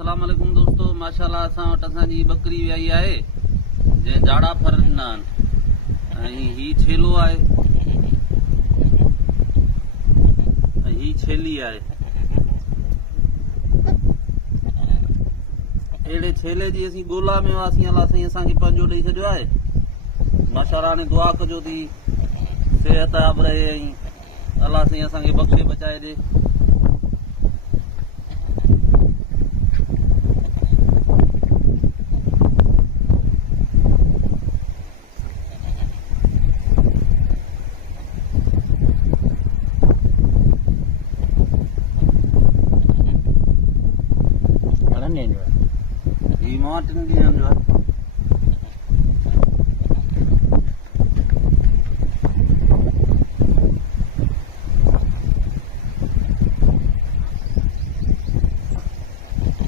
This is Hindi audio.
अस्सलाम वालेकुम दोस्तों, माशाल्लाह असां वटि असांजी बकरी वियाई आहे जंहिं जाड़ा फर ॾिना आहिनि ऐं ही छेलो आहे ऐं ही छेली आहे। अहिड़े छेले जी असीं ॻोल्हा में हुआसीं, अलाह साईं असांखे पंहिंजो ॾेई छॾियो आहे। माशाल्लाह हाणे दुआ कजो थी सेहत आब रहे ऐं अलाह साईं असांखे बख़्शे बचाए ॾे। ही मां 3 ॾींहंनि जो आहे।